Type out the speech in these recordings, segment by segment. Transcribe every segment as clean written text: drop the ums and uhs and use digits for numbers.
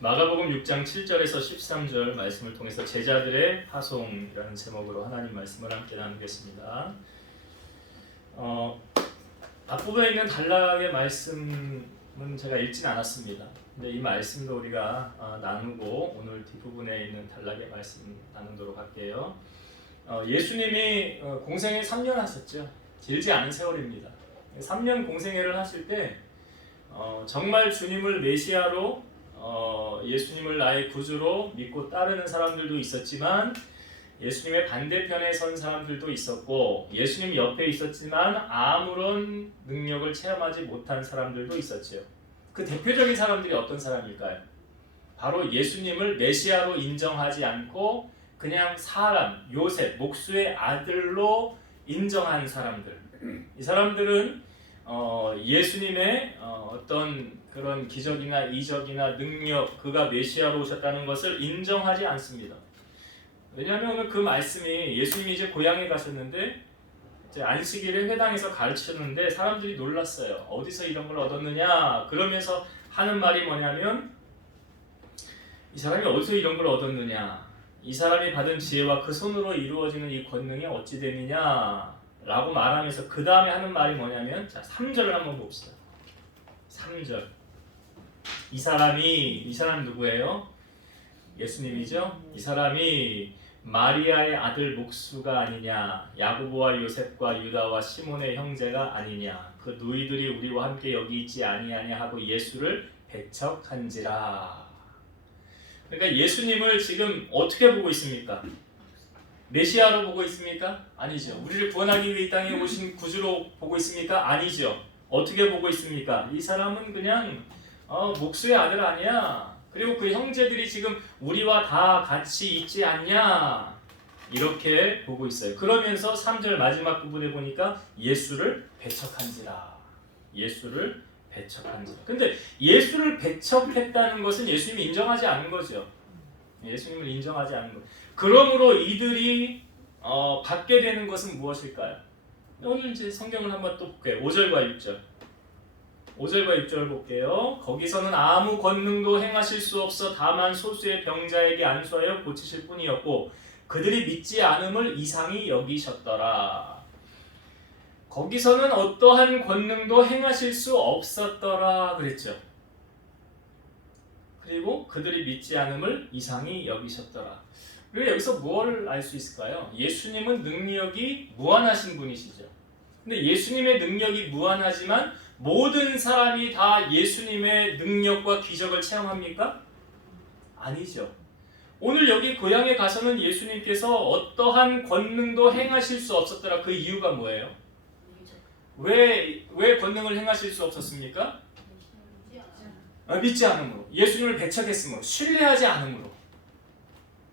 마가복음 6장 7절에서 13절 말씀을 통해서 제자들의 파송이라는 제목으로 하나님 말씀을 함께 나누겠습니다. 앞부분에 있는 단락의 말씀은 제가 읽진 않았습니다. 근데 이 말씀도 우리가 나누고 오늘 뒷부분에 있는 단락의 말씀 나누도록 할게요. 예수님이 공생애 3년 하셨죠. 길지 않은 세월입니다. 3년 공생애를 하실 때 정말 주님을 메시아로 예수님을 나의 구주로 믿고 따르는 사람들도 있었지만 예수님의 반대편에 선 사람들도 있었고 예수님 옆에 있었지만 아무런 능력을 체험하지 못한 사람들도 있었지요. 그 대표적인 사람들이 어떤 사람일까요? 바로 예수님을 메시아로 인정하지 않고 그냥 사람, 요셉, 목수의 아들로 인정한 사람들. 이 사람들은 예수님의 어떤 그런 기적이나 이적이나 능력, 그가 메시아로 오셨다는 것을 인정하지 않습니다. 왜냐하면 그 말씀이 예수님이 이제 고향에 가셨는데 이제 안식일에 회당에서 가르치셨는데 사람들이 놀랐어요. 어디서 이런 걸 얻었느냐? 그러면서 하는 말이 뭐냐면 이 사람이 어디서 이런 걸 얻었느냐? 이 사람이 받은 지혜와 그 손으로 이루어지는 이 권능이 어찌 됨이냐? 라고 말하면서 그 다음에 하는 말이 뭐냐면 자 3절을 한번 봅시다. 3절 이 사람 누구예요? 예수님이죠. 이 사람이 마리아의 아들 목수가 아니냐, 야고보와 요셉과 유다와 시몬의 형제가 아니냐, 그 누이들이 우리와 함께 여기 있지 아니하냐 하고 예수를 배척한지라. 그러니까 예수님을 지금 어떻게 보고 있습니까? 메시아로 보고 있습니까? 아니죠. 우리를 구원하기 위해 이 땅에 오신 구주로 보고 있습니까? 아니죠. 어떻게 보고 있습니까? 이 사람은 그냥 목수의 아들 아니야. 그리고 그 형제들이 지금 우리와 다 같이 있지 않냐. 이렇게 보고 있어요. 그러면서 3절 마지막 부분에 보니까 예수를 배척한지라. 예수를 배척한지라. 근데 예수를 배척했다는 것은 예수님이 인정하지 않은 거죠. 예수님을 인정하지 않는 것. 그러므로 이들이 받게 되는 것은 무엇일까요? 오늘 이제 성경을 한번 또 볼게요. 5절과 6절. 5절과 6절을 볼게요. 거기서는 아무 권능도 행하실 수 없어 다만 소수의 병자에게 안수하여 고치실 뿐이었고 그들이 믿지 않음을 이상히 여기셨더라. 거기서는 어떠한 권능도 행하실 수 없었더라 그랬죠. 그리고 그들이 믿지 않음을 이상히 여기셨더라. 그리고 여기서 뭘 알 수 있을까요? 예수님은 능력이 무한하신 분이시죠. 근데 예수님의 능력이 무한하지만 모든 사람이 다 예수님의 능력과 기적을 체험합니까? 아니죠. 오늘 여기 고향에 가서는 예수님께서 어떠한 권능도 행하실 수 없었더라. 그 이유가 뭐예요? 왜 권능을 행하실 수 없었습니까? 믿지 않음으로. 예수님을 배척했으므로. 신뢰하지 않음으로.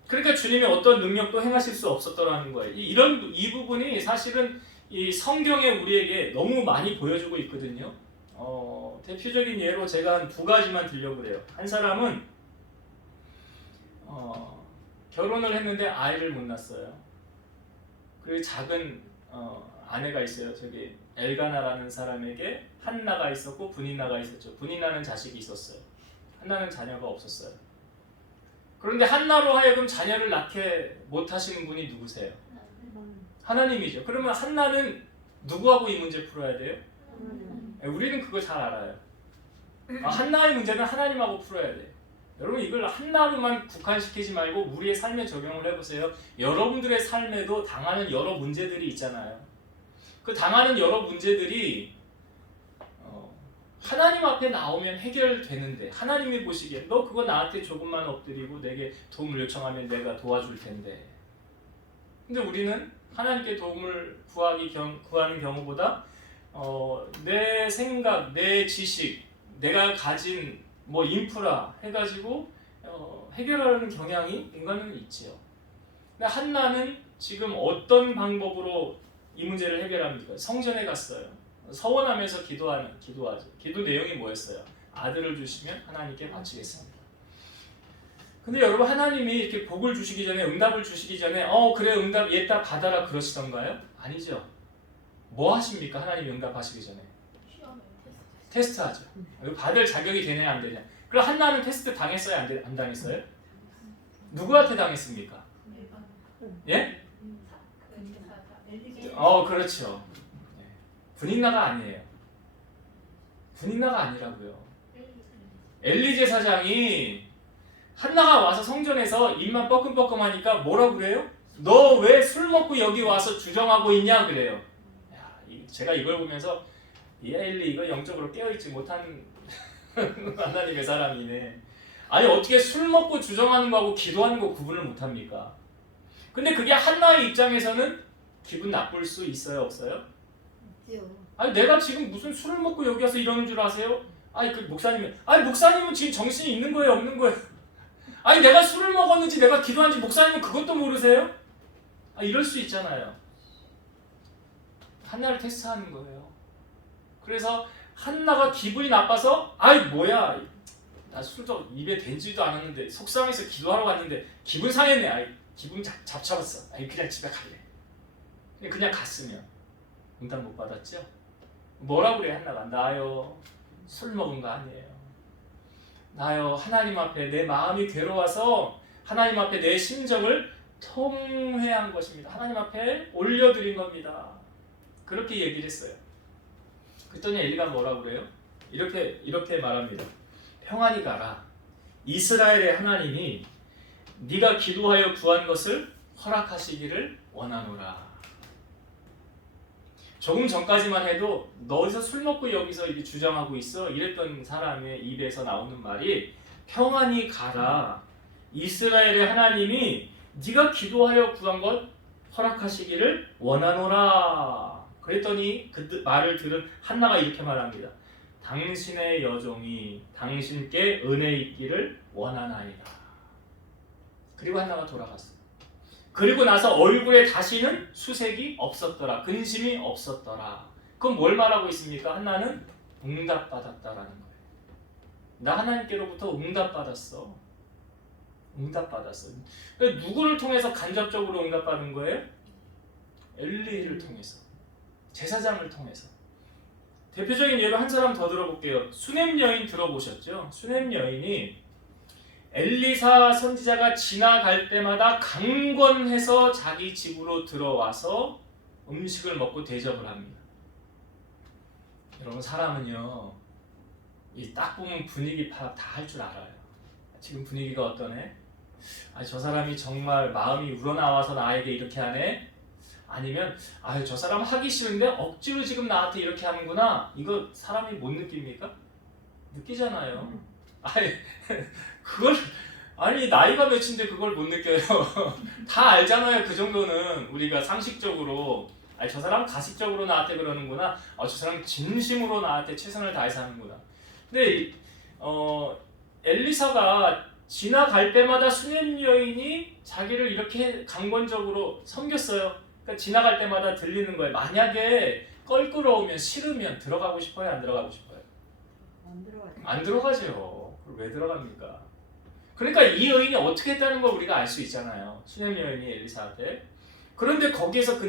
그러니까 주님이 어떤 능력도 행하실 수 없었더라는 거예요. 이 부분이 사실은 이 성경에 우리에게 너무 많이 보여주고 있거든요. 대표적인 예로 제가 한 두 가지만 들려그래요. 한 사람은 결혼을 했는데 아이를 못 낳았어요. 그리고 작은 아내가 있어요. 저기 엘가나라는 사람에게 한나가 있었고 분이나가 있었죠. 분이나는 자식이 있었어요. 한나는 자녀가 없었어요. 그런데 한나로 하여금 자녀를 낳게 못하시는 분이 누구세요? 하나님이죠. 그러면 한나는 누구하고 이 문제 풀어야 돼요? 우리는 그거 잘 알아요. 한나의 문제는 하나님하고 풀어야 돼요. 여러분 이걸 한나로만 국한시키지 말고 우리의 삶에 적용을 해보세요. 여러분들의 삶에도 당하는 여러 문제들이 있잖아요. 그 당하는 여러 문제들이 하나님 앞에 나오면 해결되는데 하나님이 보시기에 너 그거 나한테 조금만 엎드리고 내게 도움을 요청하면 내가 도와줄 텐데. 근데 우리는 하나님께 도움을 구하는 경우보다 내 생각, 내 지식, 내가 가진 인프라 해가지고 해결하려는 경향이 인간은 있지요. 근데 한나는 지금 어떤 방법으로 이 문제를 해결합니까? 성전에 갔어요. 서원하면서 기도하죠. 기도 내용이 뭐였어요? 아들을 주시면 하나님께 바치겠습니다. 근데 여러분 하나님이 이렇게 복을 주시기 전에 응답을 주시기 전에 그래 응답 얘다 받아라 그러시던가요? 아니죠. 뭐 하십니까? 하나님이 응답하시기 전에 테스트하죠. 받을 자격이 되냐 안 되냐. 그럼 한나는 테스트 당했어요? 안 당했어요? 누구한테 당했습니까? 예? 그렇죠. 분인나가 아니에요. 분인나가 아니라고요. 엘리 제사장이 한나가 와서 성전에서 입만 뻐끔뻐끔하니까 뭐라고 그래요? 너 왜 술 먹고 여기 와서 주정하고 있냐 그래요. 야, 제가 이걸 보면서 이 엘리 이거 영적으로 깨어있지 못한 하나님의 사람이네. 아니 어떻게 술 먹고 주정하는 거하고 기도하는 거 구분을 못합니까? 근데 그게 한나의 입장에서는 기분 나쁠 수 있어요 없어요? 아니 내가 지금 무슨 술을 먹고 여기 와서 이러는 줄 아세요? 아니 그 목사님은 지금 정신이 있는 거예요 없는 거예요? 아니 내가 술을 먹었는지 내가 기도한지 목사님은 그것도 모르세요? 이럴 수 있잖아요. 한나를 테스트하는 거예요. 그래서 한나가 기분이 나빠서 아이 뭐야 나 술도 입에 댄지도 않았는데 속상해서 기도하러 갔는데 기분 상했네. 아이 기분 잡잡았어. 아이 그냥 집에 갈래. 그냥 갔으면 응답 못 받았죠? 뭐라고 그래 한나가? 나요 술 먹은 거 아니에요. 나요 하나님 앞에 내 마음이 괴로워서 하나님 앞에 내 심정을 통회한 것입니다. 하나님 앞에 올려드린 겁니다. 그렇게 얘기를 했어요. 그랬더니 엘리가 뭐라고 그래요? 이렇게 말합니다. 평안히 가라. 이스라엘의 하나님이 네가 기도하여 구한 것을 허락하시기를 원하노라. 조금 전까지만 해도 너 어디서 술 먹고 여기서 이렇게 주장하고 있어? 이랬던 사람의 입에서 나오는 말이 평안히 가라. 이스라엘의 하나님이 네가 기도하여 구한 것 허락하시기를 원하노라. 그랬더니 그 말을 들은 한나가 이렇게 말합니다. 당신의 여종이 당신께 은혜 있기를 원하나이다. 그리고 한나가 돌아갔어요. 그리고 나서 얼굴에 다시는 수색이 없었더라. 근심이 없었더라. 그건 뭘 말하고 있습니까? 한나는 응답받았다라는 거예요. 나 하나님께로부터 응답받았어. 응답받았어. 누구를 통해서 간접적으로 응답받은 거예요? 엘리를 통해서. 제사장을 통해서. 대표적인 예로 한 사람 더 들어볼게요. 수넴 여인 들어보셨죠? 수넴 여인이 엘리사 선지자가 지나갈 때마다 강권해서 자기 집으로 들어와서 음식을 먹고 대접을 합니다. 여러분 사람은요 딱 보면 분위기 파악 다 할 줄 알아요. 지금 분위기가 어떠네? 저 사람이 정말 마음이 우러나와서 나에게 이렇게 하네? 아니면 저 사람 하기 싫은데 억지로 지금 나한테 이렇게 하는구나. 이거 사람이 못 느낍니까? 느끼잖아요. 그걸 나이가 몇인데 그걸 못 느껴요. 다 알잖아요. 그 정도는 우리가 상식적으로 저 사람 가식적으로 나한테 그러는구나. 저 사람 진심으로 나한테 최선을 다해서 하는구나. 근데 엘리사가 지나갈 때마다 수넴 여인이 자기를 이렇게 강권적으로 섬겼어요. 그러니까 지나갈 때마다 들리는 거예요. 만약에 껄끄러우면 싫으면 들어가고 싶어요? 안 들어가고 싶어요? 안 들어가죠. 왜 들어갑니까? 그러니까 이 여인이 어떻게 했다는 걸 우리가 알 수 있잖아요. 수넴 여인이 엘리사한테. 그런데 거기에서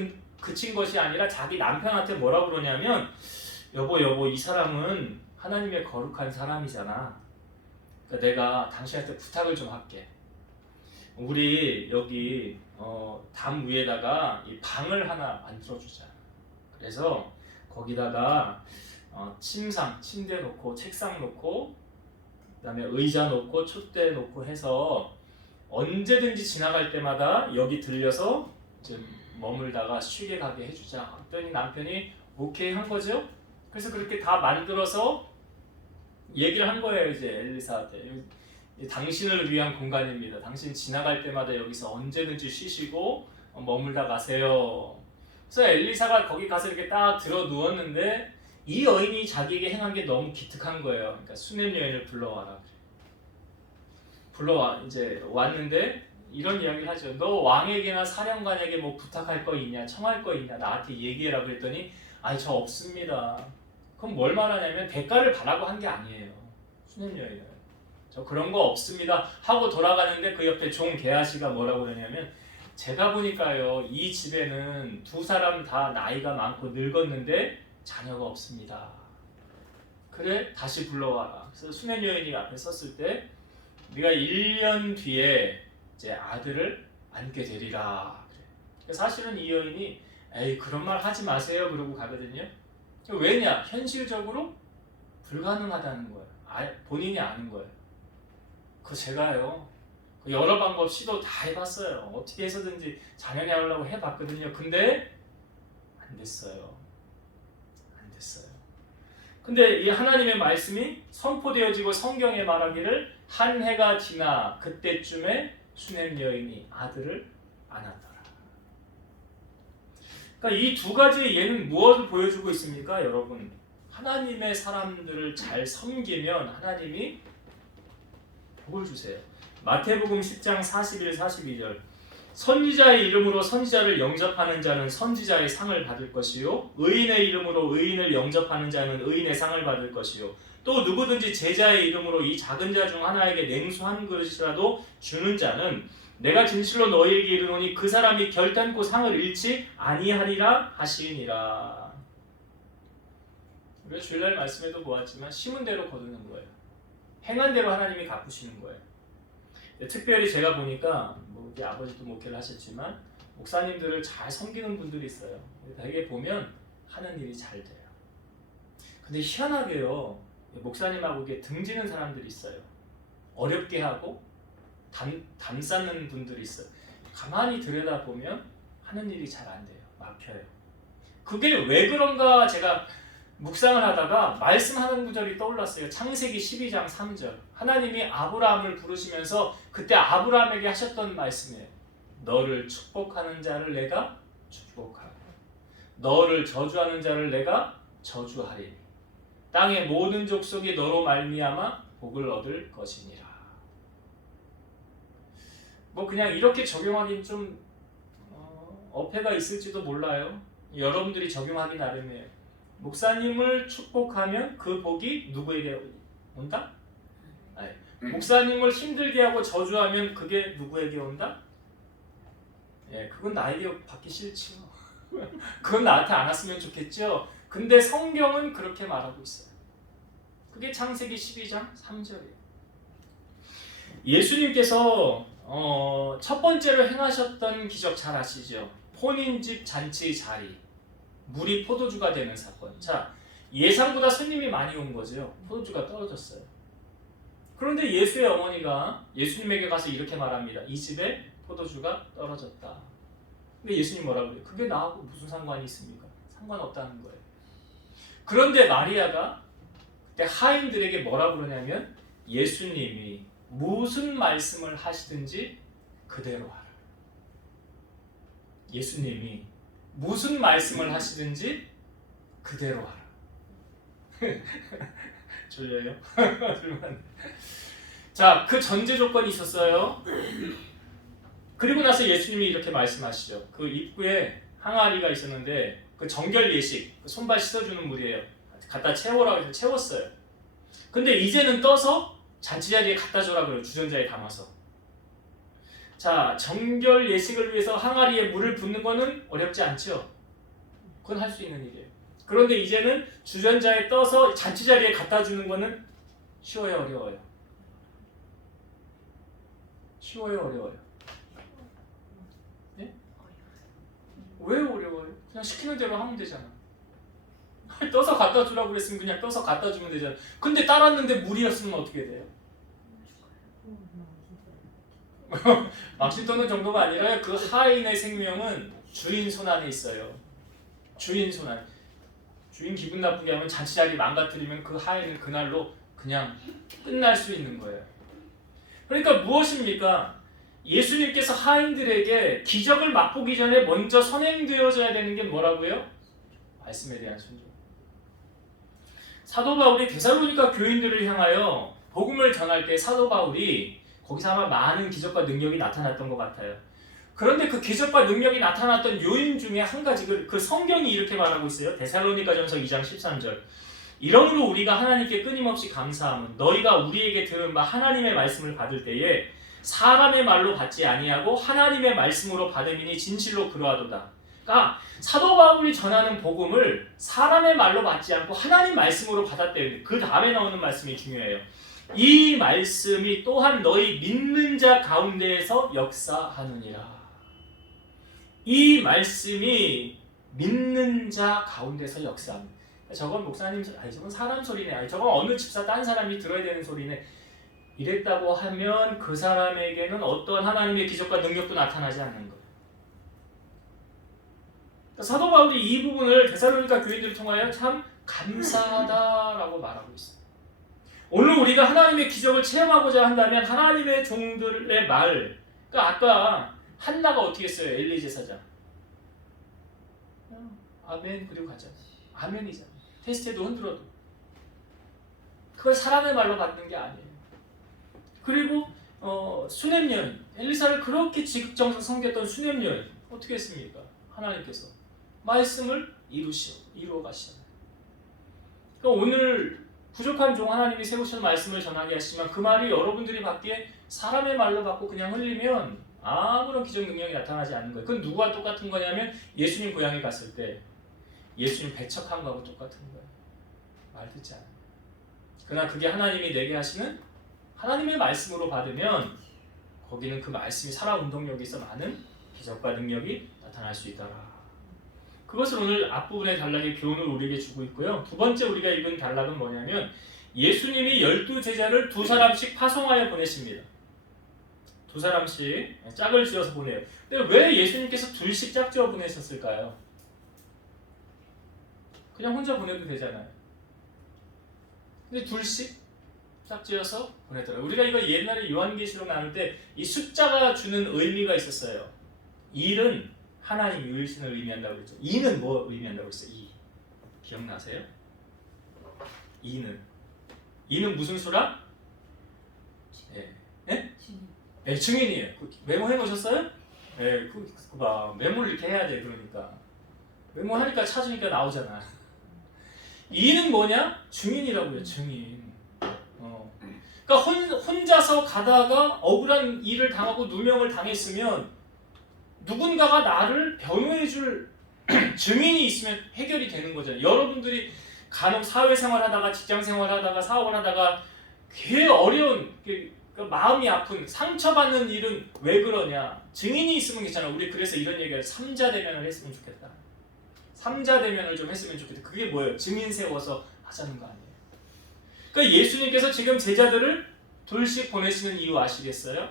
그친 것이 아니라 자기 남편한테 뭐라고 그러냐면 여보 이 사람은 하나님의 거룩한 사람이잖아. 그러니까 내가 당신한테 부탁을 좀 할게. 우리 여기 담 위에다가 이 방을 하나 만들어주자. 그래서 거기다가 침대 놓고 책상 놓고 그다음에 의자 놓고 촛대 놓고 해서 언제든지 지나갈 때마다 여기 들려서 좀 머물다가 쉬게 가게 해주자. 그랬더니 남편이 오케이 한 거죠. 그래서 그렇게 다 만들어서 얘기를 한 거예요. 이제 엘리사한테 당신을 위한 공간입니다. 당신 지나갈 때마다 여기서 언제든지 쉬시고 머물다 가세요. 그래서 엘리사가 거기 가서 이렇게 딱 들어 누웠는데 이 여인이 자기에게 행한 게 너무 기특한 거예요. 그러니까 수넴 여인을 불러와라. 이제 왔는데 이런 이야기를 하죠. 너 왕에게나 사령관에게 뭐 부탁할 거 있냐, 청할 거 있냐, 나한테 얘기해라. 그랬더니 저 없습니다. 그럼 뭘 말하냐면 대가를 바라고 한 게 아니에요. 수넴 여인은 저 그런 거 없습니다 하고 돌아가는데 그 옆에 종 게하시가 뭐라고 그러냐면 제가 보니까요 이 집에는 두 사람 다 나이가 많고 늙었는데 자녀가 없습니다. 그래 다시 불러와라. 그래서 수면 여인이 앞에 섰을 때 네가 1년 뒤에 이제 아들을 안게 되리라. 그래. 사실은 이 여인이 에이 그런 말 하지 마세요 그러고 가거든요. 왜냐? 현실적으로 불가능하다는 거예요. 본인이 아는 거예요. 제가요 여러 방법 시도 다 해봤어요. 어떻게 해서든지 자녀 낳으려고 해봤거든요. 근데 안 됐어요. 안 됐어요. 근데 이 하나님의 말씀이 선포되어지고 성경에 말하기를 한 해가 지나 그때쯤에 수넴 여인이 아들을 안았더라. 그러니까 이 두 가지의 예는 무엇을 보여주고 있습니까, 여러분? 하나님의 사람들을 잘 섬기면 하나님이 복을 주세요. 마태복음 10장 41, 42절 선지자의 이름으로 선지자를 영접하는 자는 선지자의 상을 받을 것이요 의인의 이름으로 의인을 영접하는 자는 의인의 상을 받을 것이요 또 누구든지 제자의 이름으로 이 작은 자 중 하나에게 냉수 한 그릇이라도 주는 자는 내가 진실로 너희에게 이르노니 그 사람이 결단코 상을 잃지 아니하리라 하시니라. 우리가 주일날 말씀에도 보았지만 심은 대로 거두는 거예요. 행한 대로 하나님이 갚으시는 거예요. 특별히 제가 보니까 우리 아버지도 목회를 하셨지만 목사님들을 잘 섬기는 분들이 있어요. 되게 보면 하는 일이 잘 돼요. 근데 희한하게요, 목사님하고 이게 등지는 사람들이 있어요. 어렵게 하고 담 쌓는 분들이 있어요. 가만히 들여다보면 하는 일이 잘 안 돼요. 막혀요. 그게 왜 그런가 제가 묵상을 하다가 말씀하는 구절이 떠올랐어요. 창세기 12장 3절 하나님이 아브라함을 부르시면서 그때 아브라함에게 하셨던 말씀이에요. 너를 축복하는 자를 내가 축복하고 너를 저주하는 자를 내가 저주하리니 땅의 모든 족속이 너로 말미암아 복을 얻을 것이니라. 그냥 이렇게 적용하긴 좀 어폐가 있을지도 몰라요. 여러분들이 적용하기 나름이에요. 목사님을 축복하면 그 복이 누구에게 온다? 아니, 목사님을 힘들게 하고 저주하면 그게 누구에게 온다? 예, 그건 나에게 받기 싫죠. 그건 나한테 안 왔으면 좋겠죠. 근데 성경은 그렇게 말하고 있어요. 그게 창세기 12장 3절이에요. 예수님께서 첫 번째로 행하셨던 기적 잘 아시죠? 혼인집 잔치 자리, 물이 포도주가 되는 사건. 자, 예상보다 손님이 많이 온 거죠. 포도주가 떨어졌어요. 그런데 예수의 어머니가 예수님에게 가서 이렇게 말합니다. 이 집에 포도주가 떨어졌다. 근데 예수님 뭐라고 그래요? 그게 나하고 무슨 상관이 있습니까? 상관없다는 거예요. 그런데 마리아가 그때 하인들에게 뭐라고 그러냐면 예수님이 무슨 말씀을 하시든지 그대로 하라. 예수님이 무슨 말씀을 하시든지 그대로 하라. 졸려요? 자, 그 전제 조건이 있었어요. 그리고 나서 예수님이 이렇게 말씀하시죠. 그 입구에 항아리가 있었는데 그 정결 예식, 손발 씻어주는 물이에요. 갖다 채우라고 해서 채웠어요. 근데 이제는 떠서 잔치자리에 갖다 줘라 그래요. 주전자에 담아서. 자, 정결 예식을 위해서 항아리에 물을 붓는 거는 어렵지 않죠? 그건 할 수 있는 일이에요. 그런데 이제는 주전자에 떠서 잔치자리에 갖다 주는 거는 쉬워요, 어려워요? 쉬워요, 어려워요? 네? 왜 어려워요? 그냥 시키는 대로 하면 되잖아. 떠서 갖다 주라고 그랬으면 그냥 떠서 갖다 주면 되잖아. 근데 따랐는데 물이었으면 어떻게 돼요? 망신 떠는 정도가 아니라 그 하인의 생명은 주인 손안에 있어요. 주인 손안. 주인 기분 나쁘게 하면 잔치자리 망가뜨리면 그 하인은 그날로 그냥 끝날 수 있는 거예요. 그러니까 무엇입니까? 예수님께서 하인들에게 기적을 맛보기 전에 먼저 선행되어져야 되는 게 뭐라고요? 말씀에 대한 순종. 사도 바울이 데살로니가 교인들을 향하여 복음을 전할 때 사도 바울이 거기서 아마 많은 기적과 능력이 나타났던 것 같아요. 그런데 그 기적과 능력이 나타났던 요인 중에 한 가지를 그 성경이 이렇게 말하고 있어요. 데살로니가전서 2장 13절. 이러므로 우리가 하나님께 끊임없이 감사함은 너희가 우리에게 들은 바 하나님의 말씀을 받을 때에 사람의 말로 받지 아니하고 하나님의 말씀으로 받음이니 진실로 그러하도다. 그러니까 사도 바울이 전하는 복음을 사람의 말로 받지 않고 하나님 말씀으로 받았대요. 그 다음에 나오는 말씀이 중요해요. 이 말씀이 또한 너희 믿는 자 가운데에서 역사하느니라. 이 말씀이 믿는 자 가운데서 역사합니다. 저건 목사님, 아니 저건 사람 소리네, 아니 저건 어느 집사 딴 사람이 들어야 되는 소리네, 이랬다고 하면 그 사람에게는 어떤 하나님의 기적과 능력도 나타나지 않는 거예요. 그러니까 사도 바울이 이 부분을 데살로니가 교인들을 통하여 참 감사하다라고 말하고 있어요. 오늘 우리가 하나님의 기적을 체험하고자 한다면 하나님의 종들의 말, 그러니까 아까 한나가 어떻게 했어요? 엘리 제사장. 아멘 그리고 가자. 아멘이잖아. 테스트에도 흔들어도. 그걸 사람의 말로 받는 게 아니에요. 그리고 수냄 여인, 엘리사를 그렇게 지극정성 섬겼던 수냄 여인 어떻게 했습니까? 하나님께서 말씀을 이루어 가시잖아요. 그러니까 오늘 부족한 종 하나님이 세우신 말씀을 전하게 하시지만 그 말이 여러분들이 받기에 사람의 말로 받고 그냥 흘리면 아무런 기적 능력이 나타나지 않는 거예요. 그건 누구와 똑같은 거냐면 예수님 고향에 갔을 때 예수님 배척한 거하고 똑같은 거예요. 말 듣지 않아요. 그러나 그게 하나님이 내게 하시는 하나님의 말씀으로 받으면 거기는 그 말씀이 살아 운동력이 있어 많은 기적과 능력이 나타날 수 있더라. 그것을 오늘 앞부분의 단락의 교훈을 우리에게 주고 있고요. 두 번째 우리가 읽은 단락은 뭐냐면 예수님이 12제자를 2사람씩 파송하여 보내십니다. 2사람씩 짝을 지어서 보내요. 근데 왜 예수님께서 둘씩 짝지어 보내셨을까요? 그냥 혼자 보내도 되잖아요. 근데 둘씩 짝지어서 보내더라고요. 우리가 이거 옛날에 요한계시록 나눌 때 이 숫자가 주는 의미가 있었어요. 1은 하나님 유일신을 의미한다고 그랬죠. 2는 뭐 의미한다고 했어요? 2. 기억나세요? 2는 무슨 수라? 네? 네, 증인이에요. 메모해 놓으셨어요? 네, 그거 봐. 메모를 이렇게 해야 돼. 그러니까 메모하니까 찾으니까 나오잖아. 2는 뭐냐? 증인이라고요. 증인. 그러니까 혼자서 가다가 억울한 일을 당하고 누명을 당했으면 누군가가 나를 변호해줄 증인이 있으면 해결이 되는 거잖아요. 여러분들이 간혹 사회생활하다가 직장생활하다가 사업을 하다가 꽤 어려운 그러니까 마음이 아픈 상처받는 일은 왜 그러냐? 증인이 있으면 괜찮아. 우리 그래서 이런 얘기를 3자 대면을 했으면 좋겠다. 3자 대면을 좀 했으면 좋겠다. 그게 뭐예요? 증인 세워서 하자는 거 아니에요. 그러니까 예수님께서 지금 제자들을 둘씩 보내시는 이유 아시겠어요?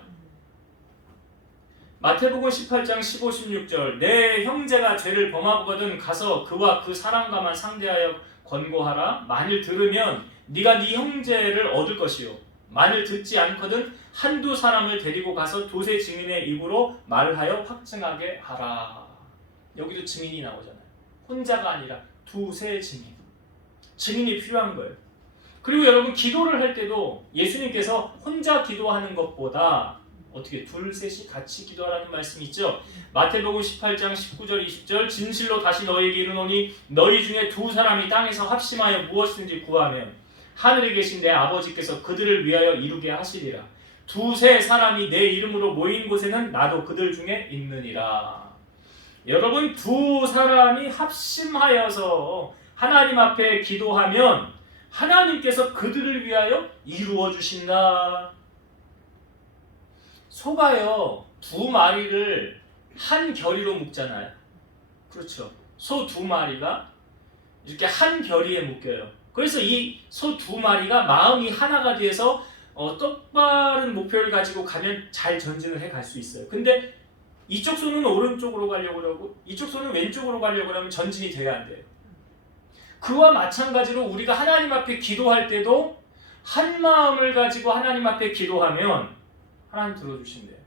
마태복음 18장 15, 16절 내 형제가 죄를 범하거든 가서 그와 그 사람과만 상대하여 권고하라. 만일 들으면 네가 네 형제를 얻을 것이요 만일 듣지 않거든 한두 사람을 데리고 가서 두세 증인의 입으로 말하여 확증하게 하라. 여기도 증인이 나오잖아요. 혼자가 아니라 두세 증인이 필요한 거예요. 그리고 여러분 기도를 할 때도 예수님께서 혼자 기도하는 것보다 어떻게 둘셋이 같이 기도하라는 말씀이 있죠. 마태복음 18장 19절 20절 진실로 다시 너희에게 이르노니 너희 중에 두 사람이 땅에서 합심하여 무엇이든지 구하면 하늘에 계신 내 아버지께서 그들을 위하여 이루게 하시리라. 두세 사람이 내 이름으로 모인 곳에는 나도 그들 중에 있느니라. 여러분 두 사람이 합심하여서 하나님 앞에 기도하면 하나님께서 그들을 위하여 이루어 주신다. 소가요 두 마리를 한 결의로 묶잖아요. 그렇죠. 소 두 마리가 이렇게 한 결의에 묶여요. 그래서 이 소 두 마리가 마음이 하나가 돼서 똑바른 목표를 가지고 가면 잘 전진을 해 갈 수 있어요. 근데 이쪽 손은 오른쪽으로 가려고 그러고 이쪽 손은 왼쪽으로 가려고 그러면 전진이 돼야 안 돼요. 그와 마찬가지로 우리가 하나님 앞에 기도할 때도 한 마음을 가지고 하나님 앞에 기도하면 하나님 들어주신대요.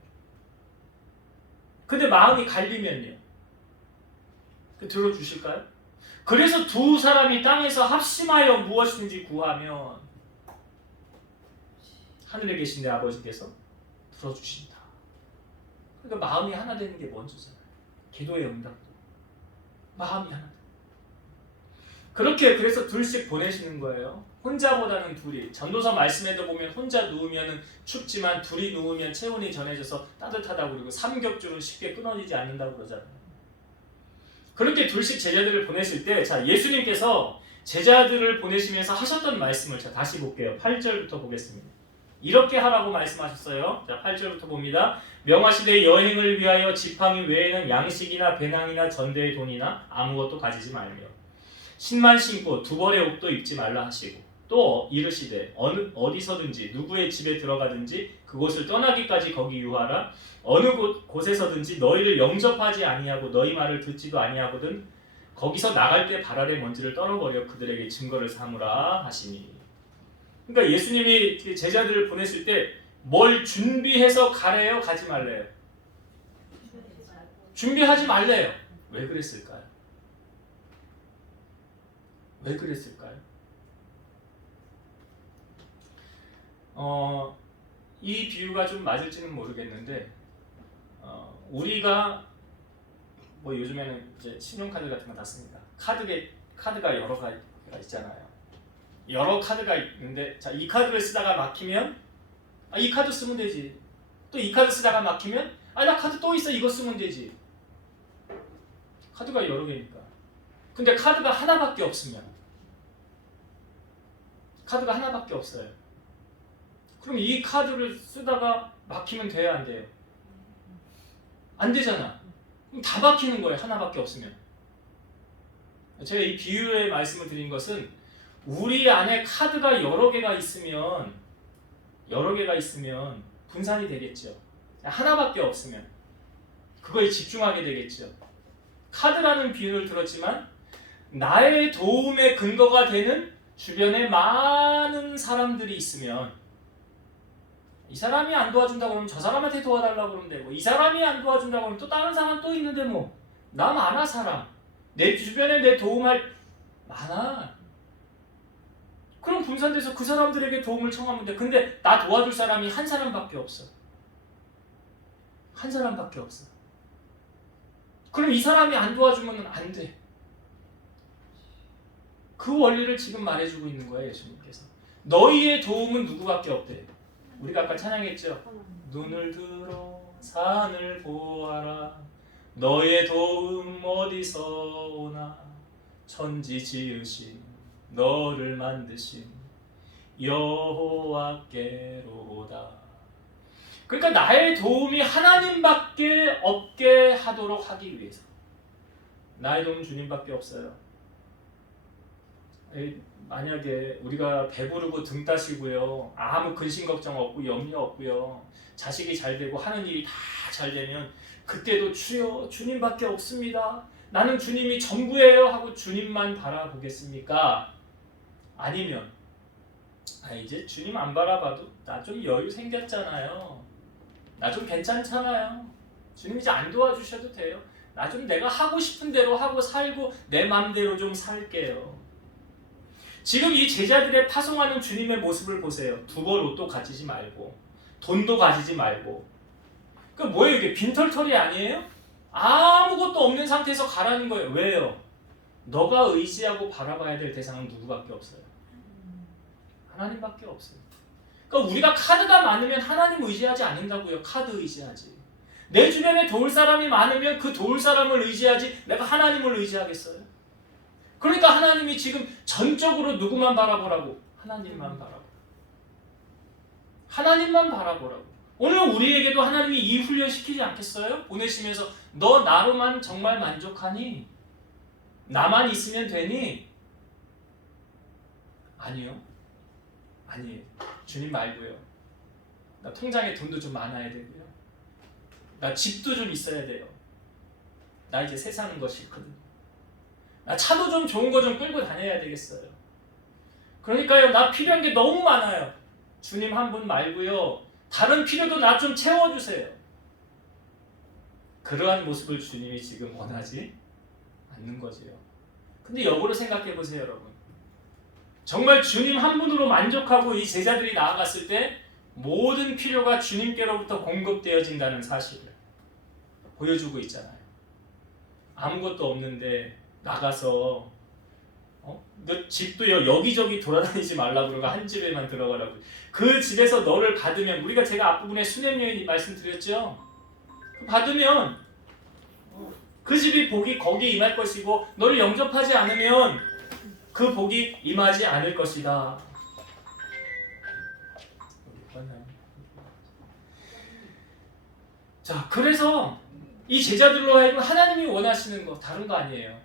근데 마음이 갈리면요? 들어주실까요? 그래서 두 사람이 땅에서 합심하여 무엇이든지 구하면 하늘에 계신 내 아버지께서 들어주신다. 그러니까 마음이 하나 되는 게 먼저잖아요. 기도의 응답도. 마음이 하나. 그렇게 그래서 둘씩 보내시는 거예요. 혼자보다는 둘이. 전도서 말씀에도 보면 혼자 누우면 춥지만 둘이 누우면 체온이 전해져서 따뜻하다고 그러고 삼겹줄은 쉽게 끊어지지 않는다고 그러잖아요. 그렇게 둘씩 제자들을 보내실 때, 자, 예수님께서 제자들을 보내시면서 하셨던 말씀을 자, 다시 볼게요. 8절부터 보겠습니다. 이렇게 하라고 말씀하셨어요. 자, 8절부터 봅니다. 명하시되 여행을 위하여 지팡이 외에는 양식이나 배낭이나 전대의 돈이나 아무것도 가지지 말며 신만 신고 두 벌의 옷도 입지 말라 하시고 또 이르시되 어디서든지 누구의 집에 들어가든지 그곳을 떠나기까지 거기 유하라. 어느 곳에서든지 너희를 영접하지 아니하고 너희 말을 듣지도 아니하거든 거기서 나갈 때 발 아래 먼지를 떨어버려 그들에게 증거를 삼으라 하시니. 그러니까 예수님이 제자들을 보냈을 때 뭘 준비해서 가래요? 가지 말래요? 준비하지 말래요. 왜 그랬을까요? 왜 그랬을까요? 이 비유가 좀 맞을지는 모르겠는데 우리가 뭐 요즘에는 이제 신용카드 같은 거 다 씁니다. 카드가 여러 가지가 있잖아요. 여러 카드가 있는데 자, 이 카드를 쓰다가 막히면 이 카드 쓰면 되지. 또 이 카드 쓰다가 막히면 나 카드 또 있어. 이거 쓰면 되지. 카드가 여러 개니까. 근데 카드가 하나밖에 없으면 카드가 하나밖에 없어요. 그럼 이 카드를 쓰다가 막히면 돼야 안 돼요? 안 되잖아. 그럼 다 막히는 거예요. 하나밖에 없으면. 제가 이 비유의 말씀을 드린 것은 우리 안에 카드가 여러 개가 있으면 분산이 되겠죠. 하나밖에 없으면 그거에 집중하게 되겠죠. 카드라는 비유를 들었지만 나의 도움의 근거가 되는 주변에 많은 사람들이 있으면 이 사람이 안 도와준다고 그러면 저 사람한테 도와달라고 그러면 되고 이 사람이 안 도와준다고 그러면 또 다른 사람 또 있는데 뭐 나 많아 사람. 내 주변에 내 도움할 많아. 그럼 분산돼서 그 사람들에게 도움을 청하면 돼. 근데 나 도와줄 사람이 한 사람밖에 없어. 한 사람밖에 없어. 그럼 이 사람이 안 도와주면 안 돼. 그 원리를 지금 말해주고 있는 거예요. 예수님께서. 너희의 도움은 누구밖에 없대. 우리가 아까 찬양했죠. 눈을 들어 산을 보아라. 너의 도움 어디서 오나. 천지 지으신 너를 만드신 여호와께로다. 그러니까 나의 도움이 하나님밖에 없게 하도록 하기 위해서. 나의 도움은 주님밖에 없어요. 만약에 우리가 배부르고 등 따시고요, 아무 근심 걱정 없고 염려 없고요, 자식이 잘 되고 하는 일이 다 잘 되면 그때도 주여 주님밖에 없습니다. 나는 주님이 전부예요 하고 주님만 바라보겠습니까? 아니면 이제 주님 안 바라봐도 나 좀 여유 생겼잖아요. 나 좀 괜찮잖아요. 주님 이제 안 도와주셔도 돼요. 나 좀 내가 하고 싶은 대로 하고 살고 내 맘대로 좀 살게요. 지금 이 제자들의 파송하는 주님의 모습을 보세요. 두 벌 옷도 가지지 말고 돈도 가지지 말고. 그 뭐예요 이게 빈털털이 아니에요? 아무것도 없는 상태에서 가라는 거예요. 왜요? 너가 의지하고 바라봐야 될 대상은 누구밖에 없어요. 하나님밖에 없어요. 그러니까 우리가 카드가 많으면 하나님 의지하지 않는다고요. 카드 의지하지. 내 주변에 도울 사람이 많으면 그 도울 사람을 의지하지 내가 하나님을 의지하겠어요? 그러니까 하나님이 지금 전적으로 누구만 바라보라고? 하나님만 바라보라고. 하나님만 바라보라고. 오늘 우리에게도 하나님이 이 훈련 시키지 않겠어요? 보내시면서 너 나로만 정말 만족하니? 나만 있으면 되니? 아니요. 아니에요. 주님 말고요. 나 통장에 돈도 좀 많아야 되고요. 나 집도 좀 있어야 돼요. 나 이제 새 사는 거 싫거든. 나 차도 좀 좋은 거 좀 끌고 다녀야 되겠어요. 그러니까요. 나 필요한 게 너무 많아요. 주님 한 분 말고요. 다른 필요도 나 좀 채워주세요. 그러한 모습을 주님이 지금 원하지 않는 거지요. 근데 역으로 생각해 보세요, 여러분. 정말 주님 한 분으로 만족하고 이 제자들이 나아갔을 때 모든 필요가 주님께로부터 공급되어진다는 사실을 보여주고 있잖아요. 아무것도 없는데 나가서 너 집도 여기저기 돌아다니지 말라고 그러고 한 집에만 들어가라고. 그 집에서 너를 받으면 우리가 제가 앞부분에 수냄 여인 말씀드렸죠. 받으면 그 집이 복이 거기에 임할 것이고 너를 영접하지 않으면 그 복이 임하지 않을 것이다. 자, 그래서 이 제자들로 하여금 하나님이 원하시는 거 다른 거 아니에요.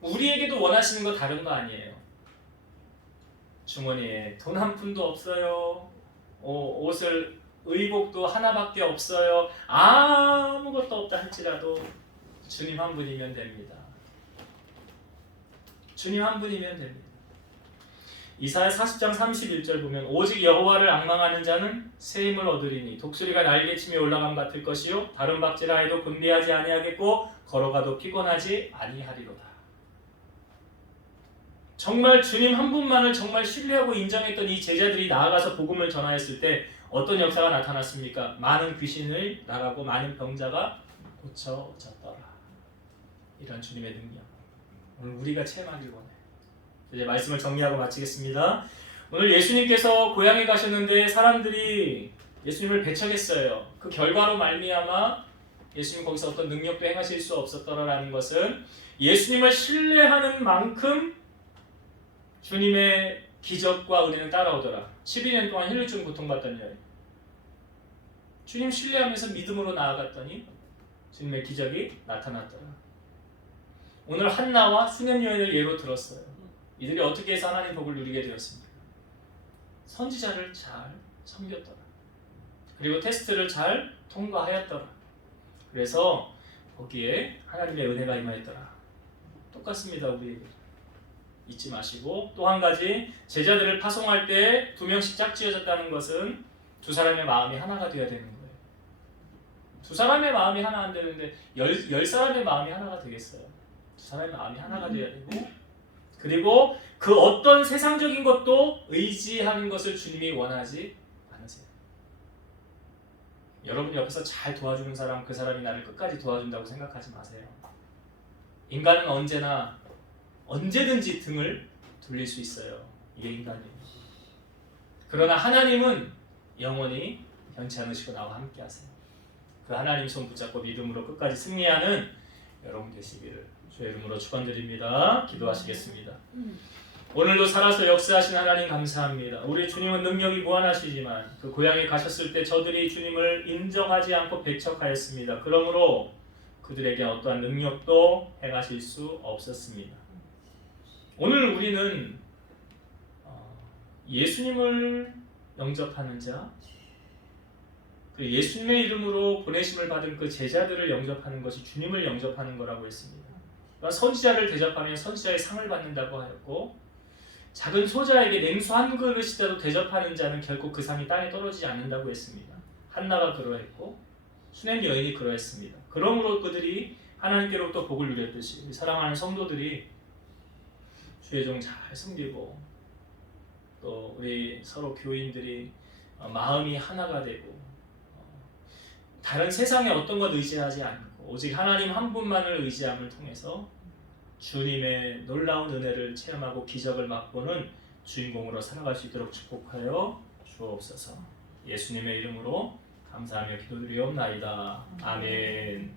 우리에게도 원하시는 거 다른 거 아니에요. 주머니에 돈 한 푼도 없어요. 옷을 의복도 하나밖에 없어요. 아무것도 없다 할지라도 주님 한 분이면 됩니다. 주님 한 분이면 됩니다. 이사야 40장 31절 보면 오직 여호와를 앙망하는 자는 새 힘을 얻으리니 독수리가 날개치며 올라감 같을 것이요 다른 박질라 해도 곤비하지 아니하겠고 걸어가도 피곤하지 아니하리로다. 정말 주님 한 분만을 정말 신뢰하고 인정했던 이 제자들이 나아가서 복음을 전하였을 때 어떤 역사가 나타났습니까? 많은 귀신을 나가고 많은 병자가 고쳐졌더라. 이런 주님의 능력 오늘 우리가 체험하길 원해요. 이제 말씀을 정리하고 마치겠습니다. 오늘 예수님께서 고향에 가셨는데 사람들이 예수님을 배척했어요. 그 결과로 말미암아 예수님 거기서 어떤 능력도 행하실 수 없었더라라는 것은 예수님을 신뢰하는 만큼 주님의 기적과 은혜는 따라오더라. 12년 동안 혈루증 고통받던 여인. 주님 신뢰하면서 믿음으로 나아갔더니 주님의 기적이 나타났더라. 오늘 한나와 수냄 여인을 예로 들었어요. 이들이 어떻게 해서 하나님 복을 누리게 되었습니까? 선지자를 잘 섬겼더라. 그리고 테스트를 잘 통과하였더라. 그래서 거기에 하나님의 은혜가 임하였더라. 똑같습니다. 우리에게. 잊지 마시고 또 한 가지 제자들을 파송할 때 2명씩 짝지어졌다는 것은 두 사람의 마음이 하나가 되어야 되는 거예요. 두 사람의 마음이 하나 안 되는데 열 사람의 마음이 하나가 되겠어요. 두 사람의 마음이 하나가 되어야 되고 그리고 그 어떤 세상적인 것도 의지하는 것을 주님이 원하지 않으세요. 여러분 옆에서 잘 도와주는 사람 그 사람이 나를 끝까지 도와준다고 생각하지 마세요. 인간은 언제든지 등을 돌릴 수 있어요. 이게 인간이에요. 그러나 하나님은 영원히 변치 않으시고 나와 함께 하세요. 그 하나님 손 붙잡고 믿음으로 끝까지 승리하는 여러분 되시기를 주의 이름으로 축원드립니다. 기도하시겠습니다. 오늘도 살아서 역사하신 하나님 감사합니다. 우리 주님은 능력이 무한하시지만 그 고향에 가셨을 때 저들이 주님을 인정하지 않고 배척하였습니다. 그러므로 그들에게 어떠한 능력도 행하실 수 없었습니다. 오늘 우리는 예수님을 영접하는 자, 그 예수님의 이름으로 보내심을 받은 그 제자들을 영접하는 것이 주님을 영접하는 거라고 했습니다. 선지자를 대접하면 선지자의 상을 받는다고 하였고 작은 소자에게 냉수 한 그릇이라도 대접하는 자는 결코 그 상이 땅에 떨어지지 않는다고 했습니다. 한나가 그러했고 수냄 여인이 그러했습니다. 그러므로 그들이 하나님께로부터 복을 누렸듯이 사랑하는 성도들이 주의 종 잘 섬기고 또 우리 서로 교인들이 마음이 하나가 되고 다른 세상에 어떤 것 의지하지 않고 오직 하나님 한 분만을 의지함을 통해서 주님의 놀라운 은혜를 체험하고 기적을 맛보는 주인공으로 살아갈 수 있도록 축복하여 주옵소서. 예수님의 이름으로 감사하며 기도드리옵나이다. 아멘.